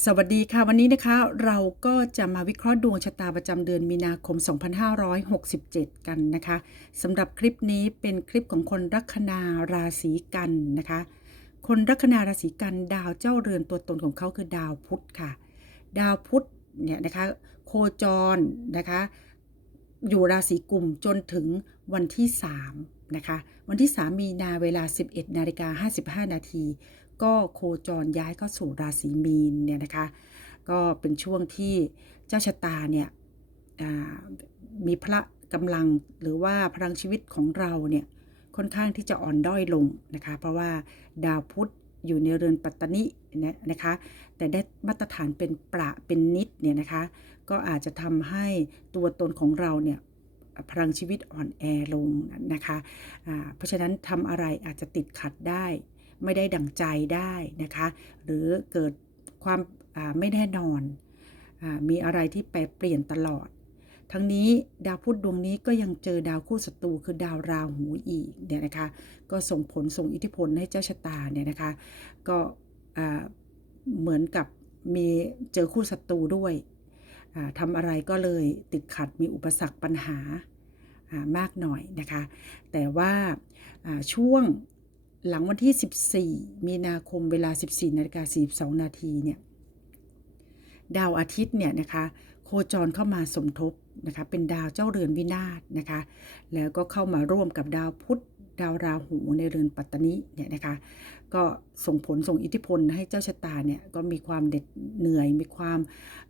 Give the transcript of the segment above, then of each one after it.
สวัสดีค่ะ วันนี้นะคะเราก็จะมาวิเคราะห์ดวงชะตาประจำเดือนมีนาคม 2567 กันนะคะสำหรับคลิปนี้เป็นคลิปของคนลัคนาราศีกันนะคะ คนลัคนาราศีกันดาวเจ้าเรือนตัวตนของเขาคือดาวพุธค่ะ ดาวพุธเนี่ยนะคะโคจรนะคะ อยู่ราศีกุมจนถึงวันที่3นะคะวันที่ 3 มีนาเวลา 11นาฬิกา55 นาที ก็โคจรย้ายเข้าสู่ราศีมีนเนี่ยนะคะ ก็เป็นช่วงที่เจ้าชะตาเนี่ยมีพละกำลังหรือว่าพลังชีวิตของเราเนี่ยค่อนข้างที่จะอ่อนด้อยลงนะคะ เพราะว่าดาวพุธอยู่ในเรือนปัตตนินะนะคะ แต่ได้มาตรฐานเป็นประเป็นนิดเนี่ยนะคะ ก็อาจจะทำให้ตัวตนของเราเนี่ยพลังชีวิตอ่อนแอลงนะคะอ่าเพราะฉะนั้นทำอะไรอาจจะติดขัดได้ ไม่ได้ดั่งใจได้นะคะหรือเกิดความไม่แน่นอนอมีอะไรที่แปรเปลี่ยนตลอด ทั้งนี้ดาวพุธดวงนี้ก็ยังเจอดาวคู่ศัตรูคือดาวราหูอีกเนี่ยนะคะก็ส่งผลส่งอิทธิพลให้เจ้าชะตาเนี่ยนะคะก็เหมือนกับมีเจอคู่ศัตรูด้วยทำอะไรก็เลยติดขัดมีอุปสรรคปัญหามากหน่อยนะคะ แต่ว่าช่วง หลังวันที่ 14 มีนาคมเวลา 14นาฬิกา42 นาทีเนี่ยดาวอาทิตย์เนี่ยนะคะโคจรเข้ามาสมทบนะคะเป็นดาวเจ้าเรือนวินาศนะคะแล้วก็เข้ามาร่วมกับดาวพุธดาวราหูในเรือนปัตตนิเนี่ยนะคะก็ส่งผลส่งอิทธิพลให้เจ้าชะตาเนี่ยก็มีความเด็ดเหนื่อยมีความ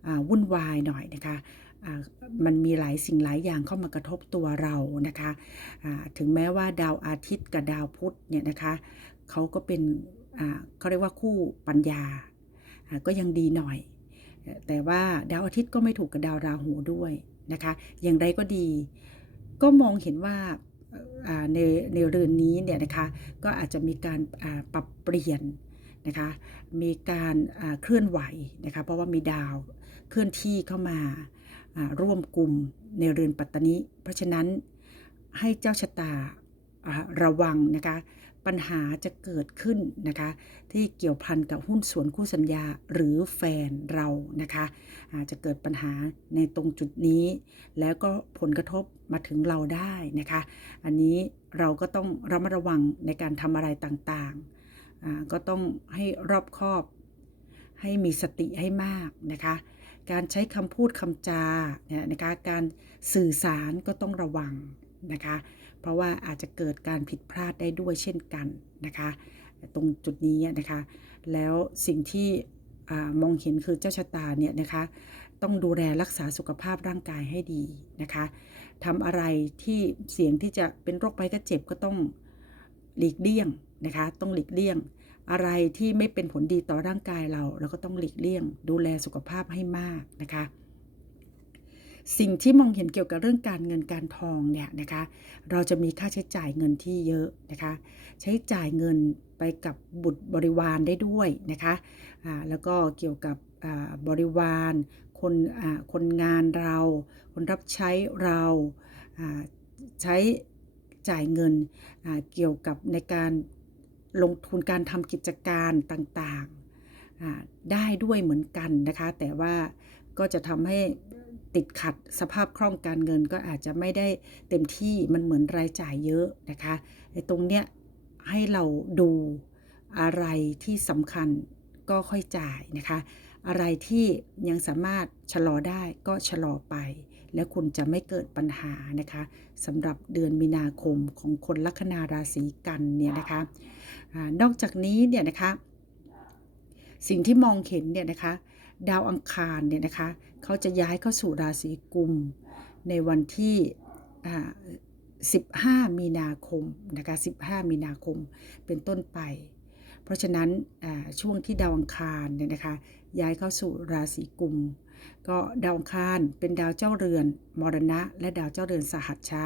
อ่าวุ่นวายหน่อยนะคะ มันมีหลายสิ่งหลายอย่างเข้ามากระทบตัวเรานะคะถึงแม้ว่าดาวอาทิตย์กับดาวพุธเนี่ยนะคะเขาก็เป็นเขาเรียกว่าคู่ปัญญาก็ยังดีหน่อย แต่ว่าดาวอาทิตย์ก็ไม่ถูกกับดาวราหูด้วยนะคะอย่างไรก็ดีก็มองเห็นว่าในในเรือนนี้เนี่ยนะคะก็อาจจะมีการปรับเปลี่ยนนะคะมีการเคลื่อนไหวนะคะเพราะว่ามีดาวเคลื่อนที่เข้ามา ร่วมกลุ่มในเรือนปัตตนิ เพราะฉะนั้นให้เจ้าชะตาระวังนะคะปัญหาจะเกิดขึ้นนะคะที่เกี่ยวพันกับหุ้นส่วนคู่สัญญาหรือแฟนเรานะคะอาจจะเกิดปัญหาในตรงจุดนี้ แล้วก็ผลกระทบมาถึงเราได้นะคะ อันนี้เราก็ต้องระมัดระวังในการทำอะไรต่างๆก็ต้องให้รอบคอบ ให้มีสติให้มากนะคะ การใช้คำพูดคำจาเนี่ยนะคะการสื่อสารก็ต้องระวังนะคะ เพราะว่าอาจจะเกิดการผิดพลาดได้ด้วยเช่นกันนะคะ ตรงจุดนี้นะคะ แล้วสิ่งที่อมองเห็นคือเจ้าชะตาเนี่ยนะคะ ต้องดูแลรักษาสุขภาพร่างกายให้ดีนะคะทำอะไรที่เสี่ยงที่จะเป็นโรคภัยไข้เจ็บก็ต้องหลีกเลี่ยงนะคะ ต้องหลีกเลี่ยง อะไรที่ไม่เป็นผลดีต่อร่างกายเรา เราก็ต้องหลีกเลี่ยง ดูแลสุขภาพให้มากนะคะ สิ่งที่มองเห็นเกี่ยวกับเรื่องการเงินการทองเนี่ยนะคะ เราจะมีค่าใช้จ่ายเงินที่เยอะนะคะ ใช้จ่ายเงินไปกับบุตรบริวารได้ด้วยนะคะอ่าแล้วก็เกี่ยวกับบริวารคนคนงานเรา คนรับใช้เราใช้จ่ายเงินเกี่ยวกับในการ ลงทุนการทำกิจการต่างๆ ได้ด้วยเหมือนกันนะคะ แต่ว่าก็จะทำให้ติดขัดสภาพคล่องการเงินก็อาจจะไม่ได้เต็มที่มันเหมือนรายจ่ายเยอะนะคะตรงเนี้ยให้เราดูอะไรที่สำคัญก็ค่อยจ่ายนะคะ อะไรที่ยังสามารถชะลอได้ก็ชะลอไป แล้วคุณจะไม่เกิดปัญหานะคะสำหรับเดือนมีนาคมของคนลัคนาราศีกันเนี่ยนะคะอนอกจากนี้เนี่ยนะคะ สิ่งที่มองเห็นเนี่ยนะคะ ดาวอังคารเนี่ยนะคะเขาจะย้ายเข้าสู่ราศีกุม ในวันที่15 มีนาคมนะคะ15 มีนาคมเป็นต้นไป เพราะฉะนั้นช่วงที่ดาวอังคารเนี่ยนะคะย้ายเข้าสู่ราศีกุม ก็ดาวอังคารเป็นดาวเจ้าเรือนมรณะ และดาวเจ้าเรือนสหัชชะ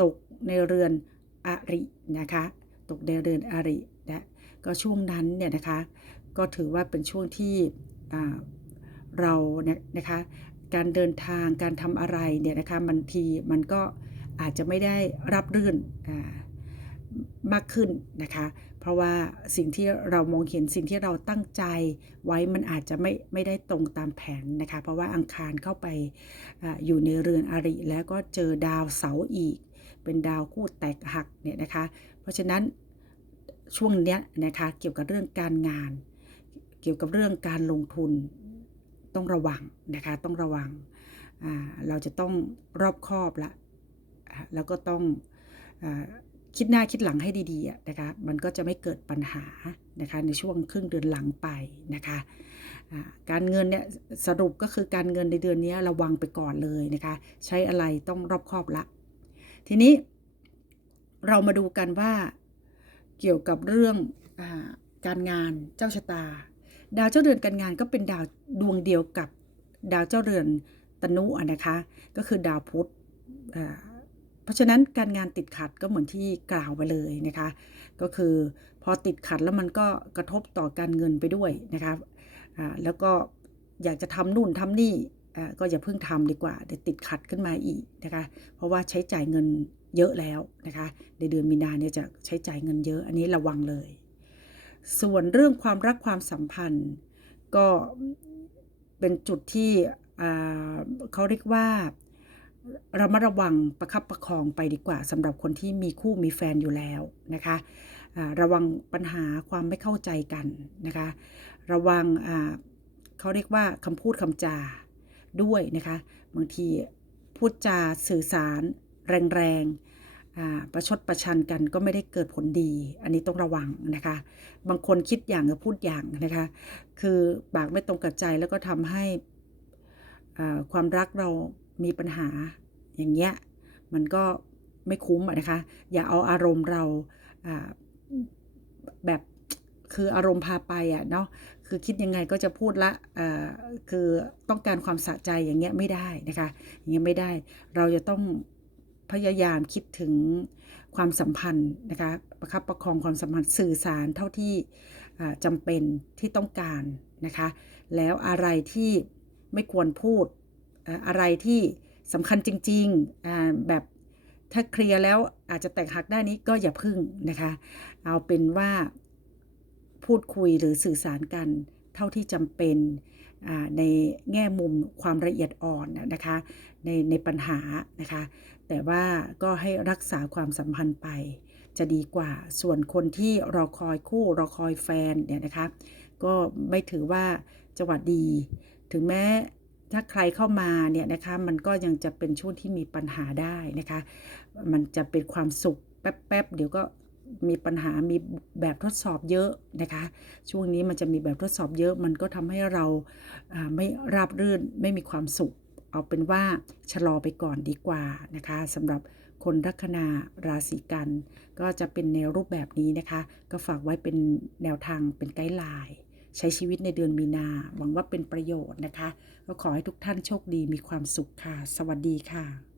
ตกในเรือนอรินะคะตกในเรือนอรินะก็ช่วงนั้นเนี่ยนะคะก็ถือว่าเป็นช่วงที่เราเนี่ยนะคะการเดินทางการทำอะไรเนี่ยนะคะบางทีมันก็อาจจะไม่ได้รับรื่นมากขึ้นนะคะ ราะว่าสิ่งที่เรามองเห็นสิ่งที่เราตั้งใจไว้มันอาจจะไม่ไม่ได้ตรงตามแผนนะคะ เพราะว่าอังคารเข้าไปออยู่ในเรือนอริ แล้วก็เจอดาวเสาอีก เป็นดาวคู่แตกหักเนี่ยนะคะ เพราะฉะนั้นช่วงเนี้ยนะคะเกี่ยวกับเรื่องการงาน เกี่ยวกับเรื่องการลงทุนต้องระวังนะคะต้องระวังเราจะต้องรอบคอบละแล้วก็ต้องอ คิดหน้าคิดหลังให้ดีๆนะคะ มันก็จะไม่เกิดปัญหานะคะในช่วงครึ่งเดือนหลังไปนะคะการเงินเนี่ยสรุปก็คือการเงินในเดือนนี้ระวังไปก่อนเลยนะคะ ใช้อะไรต้องรอบคอบละ ทีนี้เรามาดูกันว่าเกี่ยวกับเรื่องอการงานเจ้าชะตา ดาวเจ้าเรือนการงานก็เป็นดาวดวงเดียวกับดาวเจ้าเรือนตนุนะคะ ก็คือดาวพุธ เพราะฉะนั้นการงานติดขัดก็เหมือนที่กล่าวไปเลยนะคะ ก็คือพอติดขัดแล้วมันก็กระทบต่อการเงินไปด้วยนะคะแล้วก็อยากจะทำนู่นทำนี่ก็อย่าเพิ่งทำดีกว่าเดี๋ยวติดขัดขึ้นมาอีกนะคะ เพราะว่าใช้จ่ายเงินเยอะแล้วนะคะในเดือนมีนาเนี่ยจะใช้จ่ายเงินเยอะอันนี้ระวังเลย ส่วนเรื่องความรักความสัมพันธ์ ก็เป็นจุดที่เขาเรียกว่า รามาระวังประคับประคองไปดีกว่าสำหรับคนที่มีคู่มีแฟนอยู่แล้วนะคะระวังปัญหาความไม่เข้าใจกันนะคะ ระวังเขาเรียกว่าคำพูดคำจาด้วยนะคะบางทีพูดจาสื่อสาร แรงๆประชดประชันกันก็ไม่ได้เกิดผลดี อันนี้ต้องระวังนะคะ บางคนคิดอย่างกับพูดอย่างนะคะ คือปากไม่ตรงกับใจแล้วก็ทำให้ความรักเรา มีปัญหาอย่างเงี้ยมันก็ไม่คุ้มนะคะ อย่าเอาอารมณ์เราแบบคืออารมณ์พาไปอะเนาะคือคิดยังไงก็จะพูดละคือต้องการความสะใจอย่างเงี้ยไม่ได้นะคะอย่างเงี้ยไม่ได้เราจะต้องพยายามคิดถึงความสัมพันธ์นะคะประคับประคองความสัมพันธ์สื่อสารเท่าที่อ่าจำเป็นที่ต้องการนะคะ แล้วอะไรที่ไม่ควรพูด อะไรที่สำคัญจริงๆแบบถ้าเคลียร์แล้วอาจจะแตกหักได้นี้ก็อย่าพึ่งนะคะ เอาเป็นว่าพูดคุยหรือสื่อสารกันเท่าที่จำเป็นในแง่มุมความละเอียดอ่อนนะคะในในปัญหานะคะ แต่ว่าก็ให้รักษาความสัมพันธ์ไป จะดีกว่าส่วนคนที่รอคอยคู่รอคอยแฟนเนี่ยนะคะ ก็ไม่ถือว่าจังหวะดี ถึงแม้ ถ้าใครเข้ามาเนี่ยนะคะมันก็ยังจะเป็นช่วงที่มีปัญหาได้นะคะ มันจะเป็นความสุขแป๊บๆเดี๋ยวก็มีปัญหามีแบบทดสอบเยอะนะคะ ช่วงนี้มันจะมีแบบทดสอบเยอะ มันก็ทำให้เราไม่ราบรื่นไม่มีความสุข เอาเป็นว่าชะลอไปก่อนดีกว่านะคะสำหรับคนลัคนาราศีกัน ก็จะเป็นแนวรูปแบบนี้นะคะ ก็ฝากไว้เป็นแนวทางเป็นไกด์ไลน์ ใช้ชีวิตในเดือนมีนาหวังว่าเป็นประโยชน์นะคะ ก็ขอให้ทุกท่านโชคดีมีความสุขค่ะ สวัสดีค่ะ